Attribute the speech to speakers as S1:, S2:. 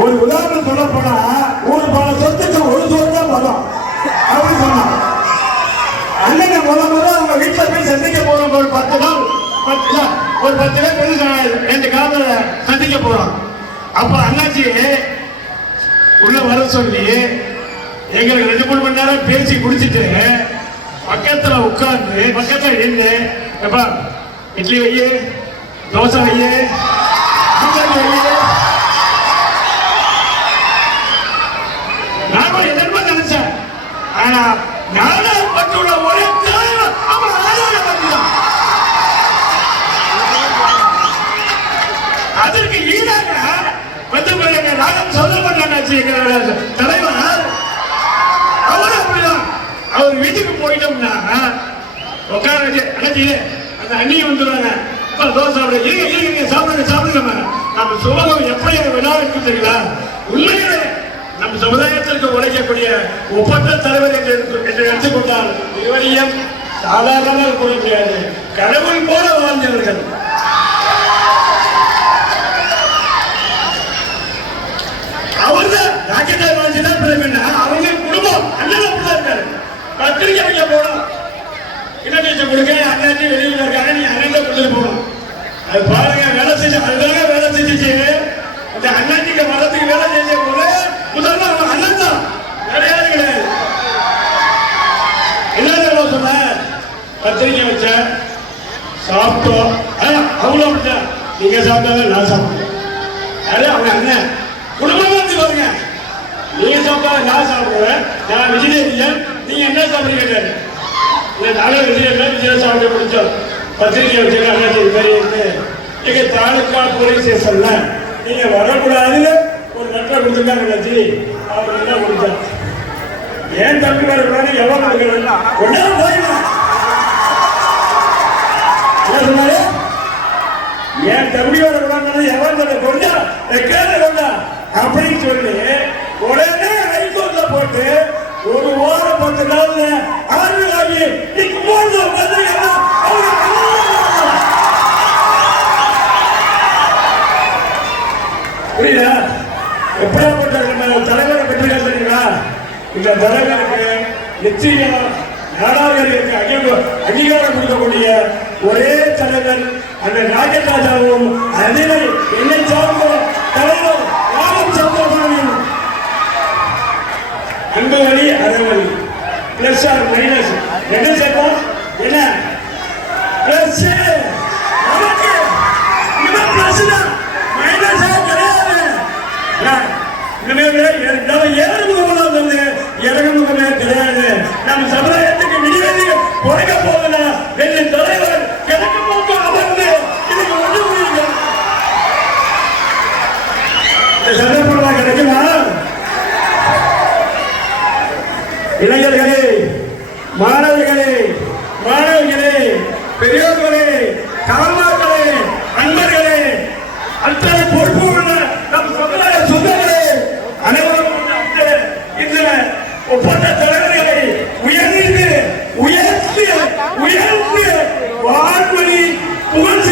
S1: ஒரு உதாரணம் சொல்ல போனா ஒரு பல சொத்துக்கு ஒரு சொத்து தான் பலம் அப்படி சொன்னான் அண்ணனை முத அவங்க வீட்டுல போய் சந்திக்க போறோம் ஒரு பத்து நாள் பத்து ஒரு பத்து பேர் போய் ச- ரெண்டு காலத்துல சந்திக்க போறோம். அப்ப அண்ணாச்சி உள்ள வர சொல்லி எங்களுக்கு ரெண்டு மூணு மணி நேரம் பேசி குடிச்சிட்டு பக்கத்துல உட்கார்ந்து பக்கத்துல நின்று எப்பா இட்லி வையே தோசை வையே வையே ஆனா ஞானப்பட்டுள்ள ஒரே தலைவர் அவன் ஆதார பட்டுதான் அதற்கு ஈடாக வந்து எங்க நாகம் சொல்லப்பட்டாச்சு எங்களோட தலைவர். அவர் அப்படிதான். அவர் வீட்டுக்கு போயிட்டோம்னா உட்கார வச்சு அண்ணாச்சி அந்த அண்ணியை வந்துடுவாங்க தோசை சாப்பிட. இருங்க இருங்க சாப்பிடுங்க சாப்பிடுங்க நம்ம சுலகம் எப்படி விழா இருக்கு தெரியுங்களா உண்மையிலே சமுதாயத்திற்கு உழைக்கக்கூடிய ஒப்பற்ற தலைவர் என்று எடுத்து- எடுத்துக்கொண்டால் இவரையும் சாதாரண கூற முடியாது. கடவுள் போல வாழ்ந்தவர்கள். அவர்தான் ராக்கெட்டை வாழ்ந்துதான் பிறகுன்னா அவங்க குடும்பம் அண்ணன் அப்படிதான் இருக்காரு. பத்திரிக்கை வைக்க போனோம் இன்னொரு கொடுக்க அண்ணாச்சி வெளியில இருக்காங்க நீ அண்ணன் கொடுத்துட்டு போகணும். அது பாருங்க வேலை செஞ்சு அதுதாங்க வேலை செஞ்சுச்சு. அண்ணாச்சிக்கு வரதுக்கு வேலை செஞ்ச போது முதல்ல அவன் அண்ணன் தான் வேற யாரும் கிடையாது என்ன தெரியுமா சொன்ன பத்திரிக்கை வச்ச சாப்பிட்டோம். அஹ், அவங்களும் அப்படித்தான் நீங்க சாப்பிட்டாலும் நான் சாப்பிட்டேன் யாரு அவங்க அண்ணன் குடும்பமா வந்து பாருங்க. நீங்க சாப்பிட்டா நான் சாப்பிடுவேன். நான் வெஜிடேரியன் நீங்க என்ன சாப்பிடுறீங்க கேட்டாரு இந்த நாளே வெஜிடேரியன் விஜய் சாப்பிட முடிச்சோம். பத்திரிக்கை வச்சு அண்ணாச்சி இது மாதிரி இருக்கு எங்க தாலுக்கா போலீஸ் ஸ்டேஷன்ல நீங்க வரக்கூடாதுன்னு ஒரு லெட்டர் கொடுத்துருக்காங்க அண்ணாச்சி அப்படின்னு தான் கொடுத்தேன் ஏன் தம்பி வரக்கூடாது எவ்வளவு கொடுக்கணும்? உடனே போயிடலாம் சொன்னாரு? என் தம்பியோட விடாமல் எவன் அதை கொண்டா கேள்வி கொண்டா அப்படின்னு சொல்லி உடனே ஹைகோர்ட்ல போட்டு ஒரு வாரம் பத்து நாள்ல ஆறு ஆகி நீங்க போது புரியுதா? எப்படியாப்பட்ட தலைவரை பெற்றிருக்காங்க தெரியுங்களா இந்த தலைவருக்கு நிச்சயம் நாடாளுமன்றத்திற்கு அங்கீகாரம் கொடுக்கக்கூடிய ஒரே தலைவர் அந்த ராஜராஜாவும் அதிபர் என்னை சார்ந்த தலைவர் ராமம் சந்திரபாணியும் அன்பு வழி அறவழி பிளஸ் ஆர் மைனஸ் என்ன சேர்ப்போம் என்ன? பிளஸ் நமக்கு இவன் ஏழு தான் மைனஸா கிடையாது இறங்குமுகமே கிடையாது நம் சமுதாயத்துக்கு விடிவெளி குறைக்க போகல என்று தலைவர் உயர்ந்து வான்வழி புகழ்ச்சி